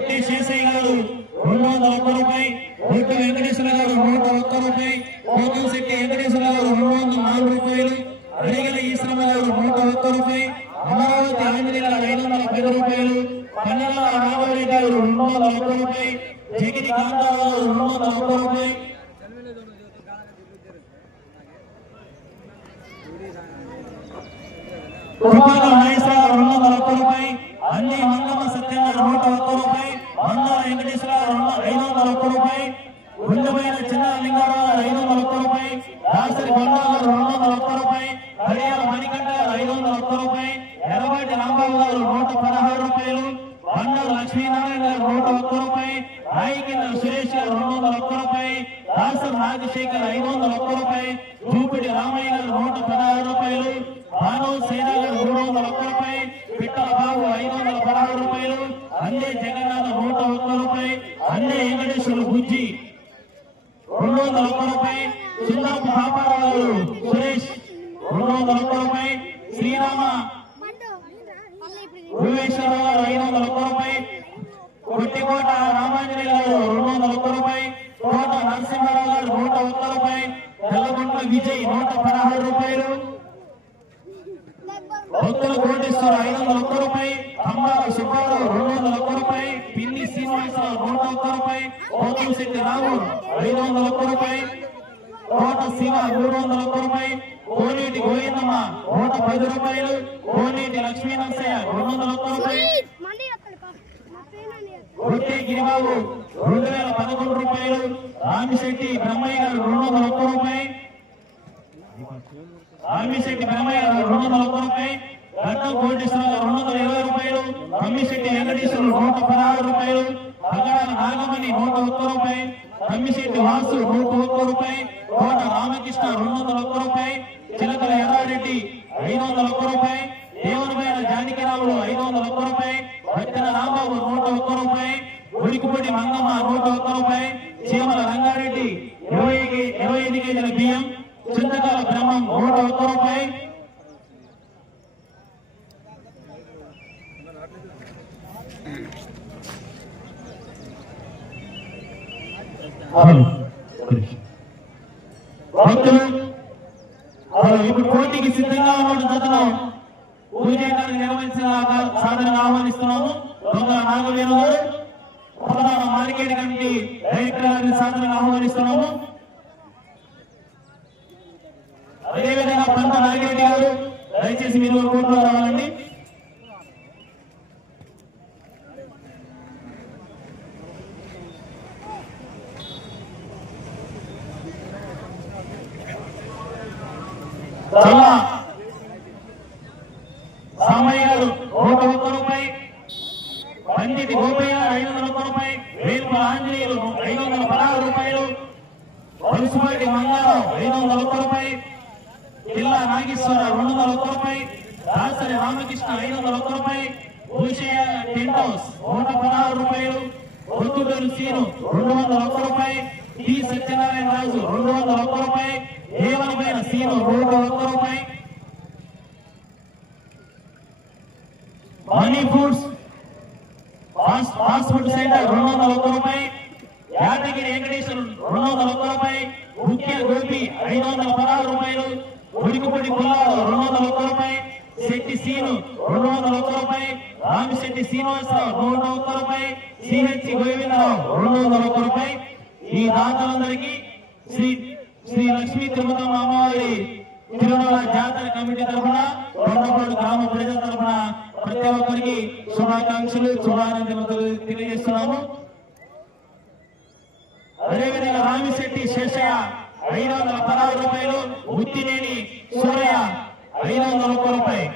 బొట్టి శేషయ్య గారు రెండు వందల ఒక్క రూపాయి బొట్టి వెంకటేశ్వర గారు నూట ఒక్క రూపాయి కోకంశెట్టి వెంకటేశ్వర గారు రెండు వందల నాలుగు రూపాయలు అడిగల ఈశ్వర గారు నూట ఒక్క రూపాయి అమరావతి ఆంజనేయ గారు ఐదు వందల పది రూపాయలు కన్నడ రాఘవరెడ్డి గారు రెండు వందల ఒక్క రూపాయి జగిరి కాంతారావు గారు రెండు వందల ఒక్క రూపాయి తుపాక మహేశ్వర గారు రెండు వందల ఒక్క రూపాయి అన్ని మంగమ్మ సత్యం గారు నూట ఒక్క రూపాయి మంగళ వెంకటేశ్వర గారు రెండు ఐదు వందల ఒక్క రూపాయి గుండెపైన చిన్న లింగారావు గారు ఐదు వందల ఒక్క రూపాయి దాసరి కొండా గారు రెండు వందల ఒక్క రూపాయి హరియాల మణికంఠ గారు ఐదు వందల ఒక్క రూపాయి ఎర్రబాటి రాంబాబు గారు నూట పదహారు రూపాయలు బండలు లక్ష్మీనారాయణ గారు నూట ఒక్క రూపాయి రాయికింద సురేష్ గారు రెండు వందల ఒక్క రూపాయి దాసరి రాజశేఖర్ ఐదు వందల ఒక్క రూపాయి చూపిడి రామయ్య గారు నూట పదహారు రూపాయలు భాను సేన గారు మూడు వందల ఒక్క రూపాయి పిట్టల బాబు ఐదు వందల పదహారు రూపాయలు అందే జగన్నాథ నూట ఒక్క రూపాయి అందే వెంకటేశ్వర బుజ్జి రెండు వందల ఒక్క రూపాయి సుందాపు పాపారావు గారు సురేష్ రెండు వందల ఒక్క రూపాయి శ్రీరామ భువనేశ్వరరావు గారు ఐదు వందల ఒక్క రూపాయి కొట్టికోట రామాంజనేయ గారు రెండు వందల ఒక్క రూపాయి కోట నరసింహారావు గారు నూట ఒక్క రూపాయి తెల్లగొండ విజయ్ నూట పదహారు రూపాయలు భక్తుల కోటేశ్వర ఐదు వందల ఒక్క రూపాయి అంబాల సుబ్బారావు రెండు వందల ఒక్క రూపాయి పిన్ని శ్రీనివాసరావు నూట ఒక్క రూపాయి కోతం శెట్టి రాము ఐదు వందల ఒక్క రూపాయి కోట శివ మూడు వందల ఒక్క రూపాయి కోనేటి గోవిందమ్మ నూట పది రూపాయలు కోనేటి లక్ష్మీ నరసయ్య రెండు వందల ఒక్క రూపాయి మండి అక్కడ నా పేరు అని రొట్టె గిరిబాబు రెండు వేల పదకొండు రూపాయలు రామిశెట్టి బ్రహ్మయ్య గారు రెండు వందల ఒక్క రూపాయి. రామిశెట్టి బ్రహ్మయ్య గారు రెండు వందల ఒక్క రూపాయి. రత్నం కోటేశ్వర గారు రెండు వందల ఇరవై రూపాయలు. కమ్మిశెట్టి వెంకటేశ్వరులు నూట పదహారు రూపాయలు. పగడాల నాగమణి నూట ఒక్క రూపాయి. కమ్మిశెట్టి వాసు నూట ఒక్క రూపాయి. కోట రామకృష్ణ రెండు వందల ఒక్క రూపాయి. చిలకల ఎర్రారెడ్డి ఐదు వందల ఒక్క రూపాయి దేవరమైన జానకిరాములు ఐదు వందల ఒక్క రూపాయి వచ్చిన రాంబాబు నూట ఒక్క రూపాయి ఉడికిపొడి మంగమ్మ నూట ఒక్క రూపాయి చీమల రంగారెడ్డి ఇరవై కే- ఇరవై ఐదు కేజీల బియ్యం చింతకాల బ్రహ్మం నూట ఒక్క రూపాయి భక్తులు అసలు ఇప్పుడు పోటీకి సిద్ధంగా ఉన్న జతను పూజాకాన్ని నిర్వహించిన సాధన ఆహ్వానిస్తున్నాము. దొంగల నాగవేణు గారు ప్రధాన మార్కెట్ కమిటీ డైరెక్టర్ గారిని సాధనగా ఆహ్వానిస్తున్నాము. అదేవిధంగా పంత నాగిరెడ్డి గారు దయచేసి మీరు కోర్టులో రావాలండి. చాలా సామయ్య గారు నూట ఒక్క రూపాయి పండితి గోపయ్య ఐదు వందల ఒక్క రూపాయి వేల్పు ఆంజనేయులు ఐదు వందల పదహారు రూపాయలు వలసపాటి మంగారం ఐదు వందల ఒక్క రూపాయి జిల్లా నాగేశ్వర రెండు వందల ఒక్క రూపాయి దాసరి రామకృష్ణ ఐదు వందల ఒక్క రూపాయి భూషయ్య టెంట్ హౌస్ నూట పదహారు రూపాయలు పొత్తుటూరు సీను రెండు వందల ఒక్క రూపాయి టి సత్యనారాయణ రాజు రెండు వందల ఒక్క రూపాయి దేవనపైన సీను నూట ఒక్క రూపాయి money foods fast food centre రెండు వందల ఒక్క రూపాయి యాదగిరి వెంకటేశ్వరు రెండు వందల ఒక్క ఐదు వందల పదహారు రూపాయలు ఉడికిపొడి పుల్లారు రెండు వందల ఒక్క రూపాయి శెట్టి సీను రెండు వందల ఒక్క రూపాయి రామిశెట్టి శ్రీనివాసరావు నూట ఒక్క రూపాయి సిహెచ్సి గోవిందరావు రెండు వందల ఒక్క రూపాయి ఈ దాతలందరికీ శ్రీ శ్రీ లక్ష్మీ తిరుమలమ్మ అమ్మవారి తిరుమల జాతర కమిటీ తరఫున కొండపాడు గ్రామ ప్రజల తరఫున ప్రతి ఒక్కరికి శుభాకాంక్షలు శుభానందనలు తెలియజేస్తున్నాము. అదేవిధంగా రామిశెట్టి శేషయ్య ఐదు వందల పదహారు రూపాయలు ముత్తినేని సూర్య ఐదు వందల ఒక్క రూపాయి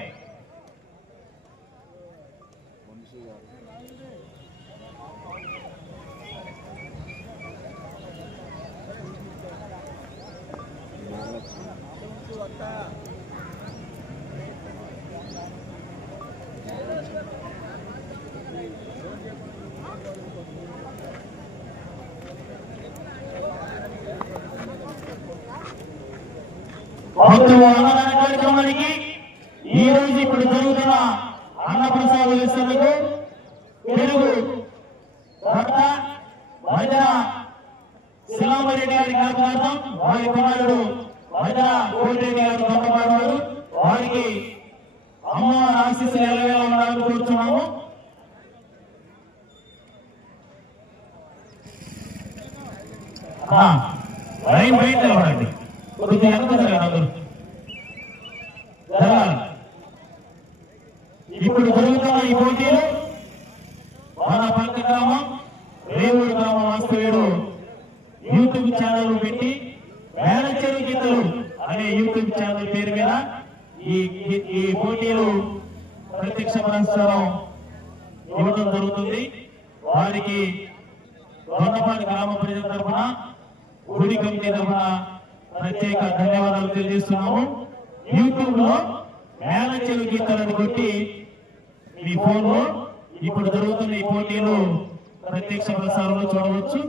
భక్తులు అన్నదాన కార్యక్రమానికి ఈ రోజు ఇప్పుడు జరుగుతున్న అన్నప్రసాద విస్తరణకు తెలుగు భర్త భజన శిలామరెడ్డి గారి జ్ఞాపకార్థం వారి కుమారుడు భజన కోటిరెడ్డి గారు పంపబడ్డారు వారికి అమ్మవారి ఆశీస్సులు ఎలవేలా ఉండాలని కోరుతున్నాము లైన్ బయట నిలబడండి కొద్దిగా వెనక జరగదు అందరూ. ఇప్పుడు జరుగుతున్న ఈ పోటీలో వానపల్లి గ్రామం రేవుడు గ్రామం వాస్తవ్యుడు యూట్యూబ్ ఛానల్ పెట్టి మేనచెరు గీతలు అనే యూట్యూబ్ ఛానల్ పేరు మీద ఈ ఈ- పోటీలు ప్రత్యక్ష పురస్కారం ఇవ్వడం జరుగుతుంది. వారికి దొండపాటి గ్రామ ప్రజల తరఫున గుడి కమిటీ తరఫున ప్రత్యేక ధన్యవాదాలు తెలియజేస్తున్నాము. యూట్యూబ్లో చెరువు గీతాలను కొట్టి మీ ఫోన్లో ఇప్పుడు జరుగుతున్న ఈ పోటీలు ప్రత్యక్ష ప్రసారంలో చూడవచ్చు.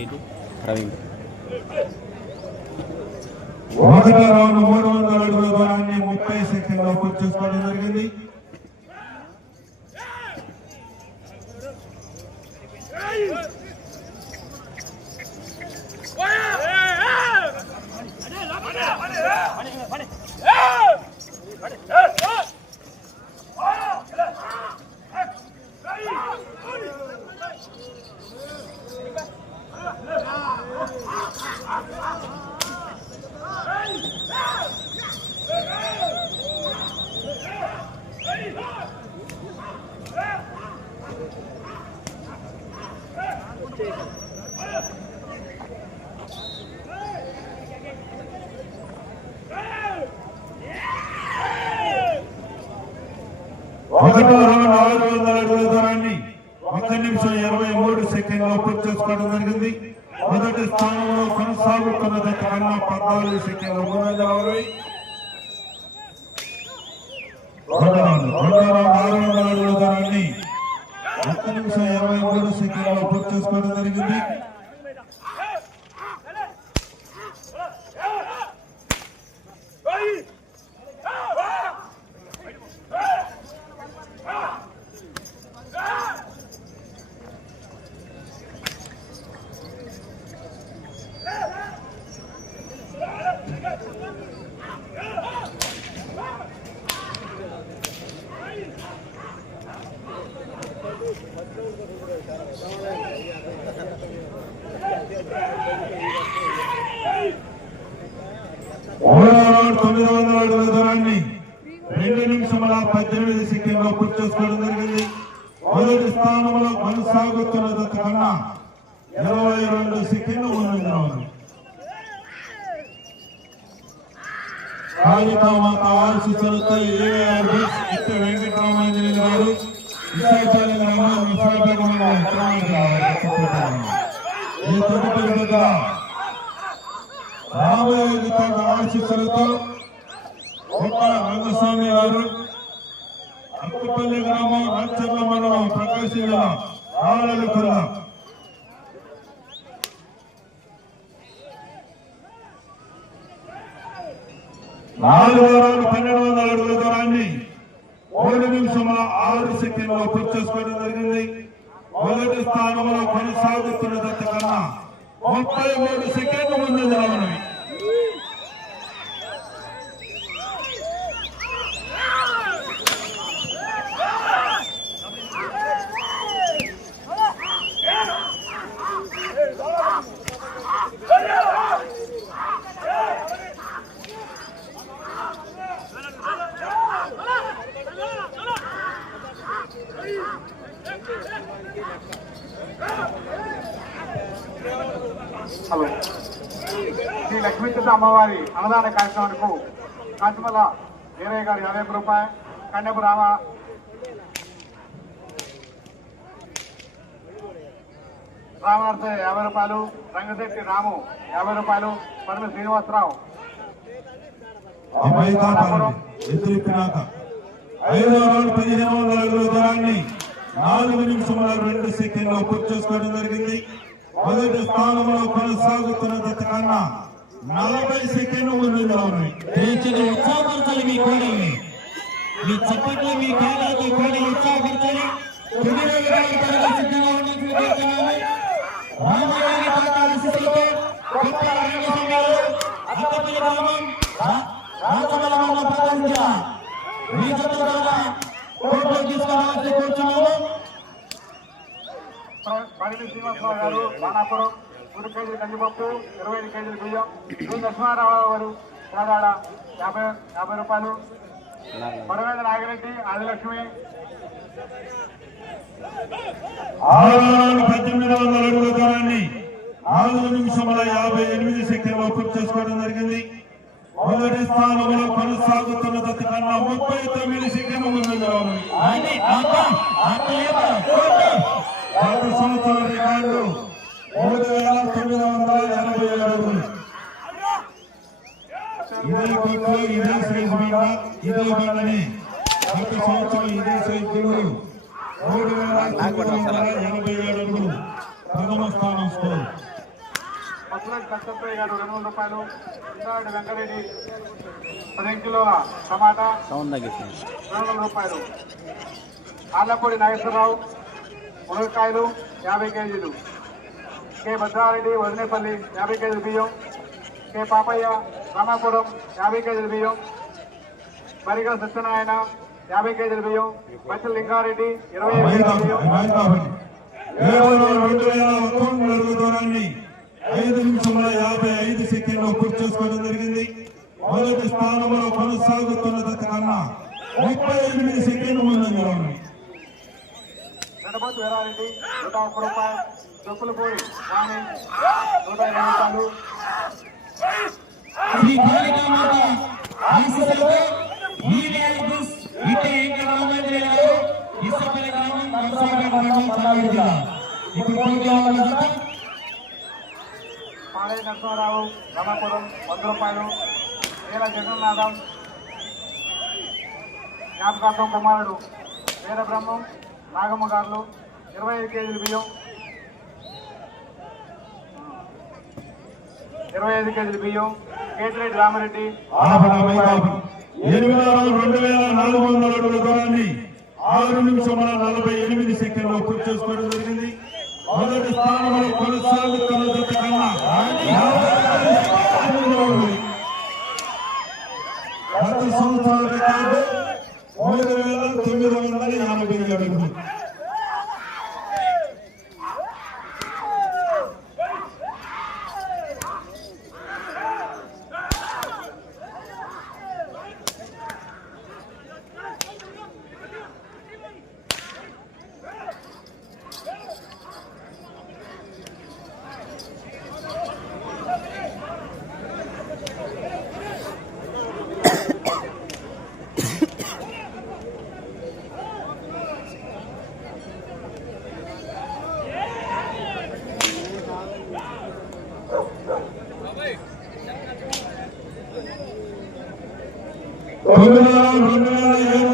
ఏంటి ప్రవీణ్ ఒకటో రౌండ్ మూడు వందల అడుగుల దూరాన్ని ముప్పై సెకండ్లో పూర్తి చేసుకోవడం జరిగింది. ఒకటో రౌండ్ ఆరు వందల అడుగుల దూరాన్ని ఒక నిమిషం ఇరవై మూడు సెకండ్లో పూర్తి చేసుకోవడం జరిగింది మొదటి స్థానంలో కొనసాగుతున్న గత కన్నా పద్నాలుగు సెకండ్లు మూడు వందల అరవై రెండో రౌండ్ రెండో రౌండ్ ఆరు వందల అడుగుల దూరాన్ని ఒక్క నిమిషం ఇరవై మూడు సెకండ్లో పూర్తి చేసుకోవడం జరిగింది మూడో తొమ్మిది వందల అడుగుల దూరాన్ని రెండు నిమిషముల పద్దెనిమిది సెకండ్లో పూర్తి చేసుకోవడం జరిగింది. మొదటి స్థానంలో కొనసాగుతున్న కన్నా ఇరవై రెండు సెకండ్లు ముందుగా ఉంది. కాళికామాత ఏఆర్ వెంకటరామాంజలి గారు విశాఖపల్లి గ్రామం విశాఖపట్నం రాబోయే తన ఆశీస్సులతో ఒక్క రంగస్వామి గారు అక్కుపల్లి గ్రామం రాచర్ల మండలం ప్రకాశం జిల్లా ఆలకుల నాలుగో రౌండ్ పన్నెండు వందల అడుగుల దూరాన్ని మూడు నిమిషముల ఆరు సెకండ్లో పూర్తి జరిగింది. మొదటి స్థానంలో కొనసాగుతున్న దత్త ముప్పై మూడు సెకండ్ల ముందు జరగనవి అమ్మవారి అన్నదాన కార్యక్రమానికి కాచిమల వీరయ్య గారు యాభై రూపాయలు కన్యపు రామ. రామనర్స యాభై రూపాయలు రంగశెట్టి రాము యాభై రూపాయలు పరమ శ్రీనివాసరావు. ఎదురు రౌండ్ పదిహేను వందల దూరాన్ని నాలుగు నిమిషముల రెండు సెకండ్లు పూర్తి చేసుకోవడం జరిగింది. మొదటి స్థానంలో కొనసాగుతున్న దత్త కన్నా నలభై సెకండ్లు ముందుగా ఉన్నాయి ప్రేక్షకులు ఉత్సాహపరచాలి మీ కోడల్ని మీ చప్పట్లు మీ కేకలతో కోడలు ఉత్సాహపరచాలి తొమ్మిది రోజుల త్వరగా సిద్ధంగా ఉన్నట్లు కోరుతున్నాము రామయోగి తాత ఆశీస్సులతో కొత్తల రంగస్వామి గారు అక్కపల్లి గ్రామం రా- రాచమల మండలం ప్రకాశం జిల్లా మీ జత ద్వారా కోర్టులో తీసుకురావాల్సి కూర్చున్నాము పడిని శ్రీనివాసరావు గారు బాణాపురం మూడు కేజీలు కందిపప్పు ఇరవై ఐదు కేజీలు బియ్యం శ్రీ నరసింహారావు గారు కోదాడ యాభై యాభై రూపాయలు. పడవేద నాగిరెడ్డి ఆదిలక్ష్మి. ఆరో పద్దెనిమిది వందల అడుగుల దూరాన్ని నాలుగు నిమిషముల యాభై ఎనిమిది సెకండ్లు పూర్తి చేసుకోవడం జరిగింది. మొదటి స్థానంలో కొనసాగుతున్న కన్నా ముప్పై తొమ్మిది సెకండ్లు ముందుగా గత సంవత్సరం రికార్డు మూడు వేల తొమ్మిది వందల ఎనభై ఏడు అడుగులు ఇదే కొట్టు ఇదే సైజు ఇదే సంవత్సరం ఇదే మూడు వేల తొమ్మిది వందల ఎనభై ప్రథమ స్థానం స్కోర్ గారు రెండు వందల రూపాయలు ఇందారెడ్డి వెంకరెడ్డి పదిహేను కిలోల టమాటా రెండు వందల రూపాయలు ఆర్లపూడి నాగేశ్వరరావు మునక్కాయలు యాభై కేజీలు కె భద్రారెడ్డి వదినేపల్లి యాభై కేజీలు బియ్యం కె పాపయ్య రామాపురం యాభై కేజీలు బియ్యం. బరిగా సత్యనారాయణ యాభై కేజీలు బియ్యం. బచ్చల లింగారెడ్డి ఇరవై ఐదు నిమిషముల యాభై ఐదు సెకండ్లు పూర్తి చేసుకోవడం జరిగింది. మొదటి స్థానంలో కొనసాగుతున్న దత్త కన్నా ముప్పై ఎనిమిది సెకండ్లు ముందంగా ఉన్నాయి నడబోతు వీరారెడ్డి నూట ఒక్క నూట రూపాయలు శ్రీ బాలికామాత ఆశీస్సులతో ఈ న్యాయధీశ్ ఇటే గారు ఇసుపల్లి గ్రామం మండలం జిల్లా. ఇప్పుడు జత పాడే నరసింహారావు రమాపురం వంద రూపాయలు. వీర జగన్నాథం. జ్ఞాపకార్థం కుమారుడు వీర బ్రహ్మం నాగమ్మ గారులు. ఇరవై ఐదు కేజీలు బియ్యం. ఇరవై ఐదు కేజీలు బియ్యం కేతిరెడ్డి రామరెడ్డి. ఆపద మైదాపం రెండు వేల నాలుగు వందల అడుగుల దూరాన్ని ఆరు నిమిషముల నలభై ఎనిమిది సెకండ్లు పూర్తి చేసుకోవడం జరిగింది. మొదటి స్థానంలో కొనసాగుతున్న జత కన్నా యాభై ఐదు సెకండ్లు ముందుగా ఉంది. గత సంవత్సరం రికార్డు మూడు వేల తొమ్మిది వందల ఎనభై అడుగులు తొమ్మిది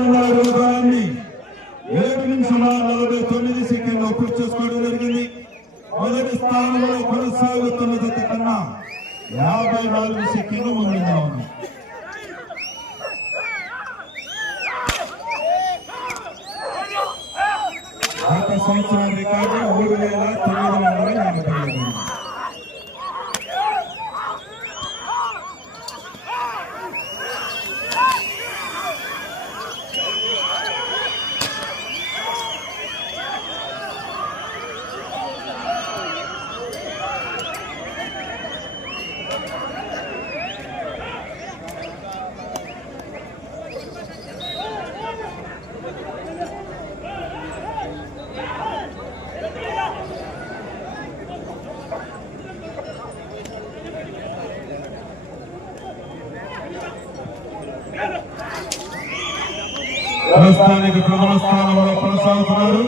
ప్రస్తుతానికి ప్రథమ స్థానంలో కొనసాగుతున్నారు.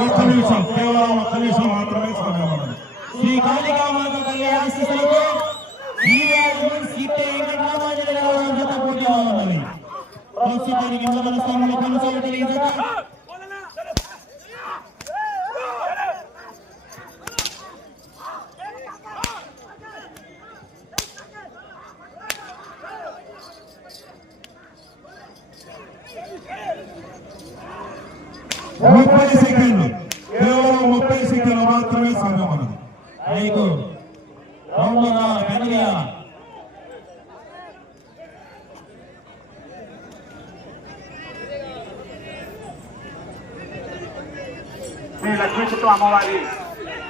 ఒక్క నిమిషం కేవలం ఒక్క నిమిషం మాత్రమే సమయం శ్రీ కాళికామాత తల్లి ఆశీస్సులతో జత పోటీలో ఉన్నది ప్రస్తుతానికి మొదటి స్థానంలో కొనసాగుతున్న ఈ జత ముప్పై సెకండ్లు. కేవలం ముప్పై సెకండ్లు మాత్రమే సమయం అన్నది ఐదు కన్నయ్య శ్రీ లక్ష్మీ చిత్ర అమ్మవారి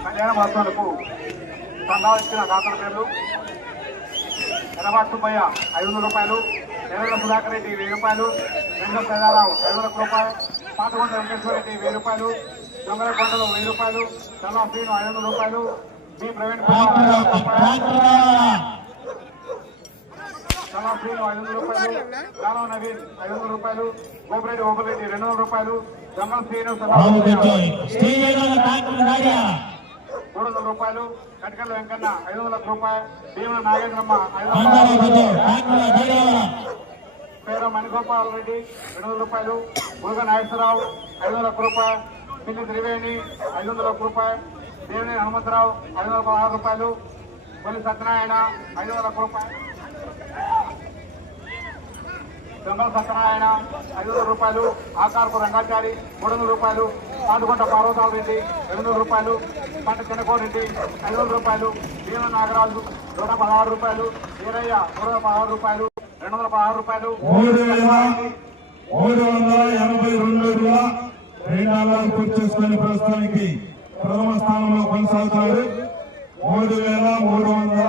కళ్యాణ మహోత్సవాలకు సంభావించిన దాతల పేర్లు ఎనబాటు సుబ్బయ్య ఐదు వందల రూపాయలు ఎర్రల సుధాకర్ రెడ్డి వెయ్యి రూపాయలు వెంకట సదారావు ఐదు వందల రూపాయలు పాతకొండ వెంకటేశ్వర రెడ్డి వెయ్యి రూపాయలు దొంగల కొండలు వెయ్యి రూపాయలు చల్లా శ్రీను ఐదు వందల రూపాయలు బి ప్రవీణ్ కుమార్ ఐదు వందల రూపాయలు చల్లా శ్రీను ఐదు వందల రూపాయలు రానవ నవీన్ ఐదు వందల రూపాయలు గోపిరెడ్డి ఓపిరెడ్డి రెండు వందల రూపాయలు దొంగల శ్రీను మూడు వందల రూపాయలు కటకల్ల వెంకన్న ఐదు వందల రూపాయలు భీముల నాగేంద్రమ్మ ఐదు వందల ధైర్యం పేర మణిగోపాల్ రెడ్డి రెండు వందల రూపాయలు. మురుగ నాగేశ్వరరావు ఐదు వందల రూపాయ పిల్లి త్రివేణి ఐదు వందల రూపాయలు దేవిని హనుమంతరావు ఐదు వందల పదహారు రూపాయలు. కొల్లి సత్యనారాయణ ఐదు వందల రూపాయలు దొంగల సత్యనారాయణ ఐదు వందల రూపాయలు. ఆకారపు రంగాచారి మూడు వందల రూపాయలు. పాదుకొండ పార్వతాల రెడ్డి రెండు వందల రూపాయలు. పంట చిన్నకోరెడ్డి ఐదు వందల రూపాయలు. భీమ నాగరాజు నూట పదహారు రూపాయలు. వీరయ్య నూట పదహారు రూపాయలు. రెండు వందల పదహారు రూపాయలు. మూడు వేల మూడు వందల ఎనభై రెండు రూపాయల రెండు పూర్తి చేసుకుని ప్రస్తుతానికి ప్రథమ స్థానంలో కొనసాగుతున్నాడు మూడు వేల మూడు వందల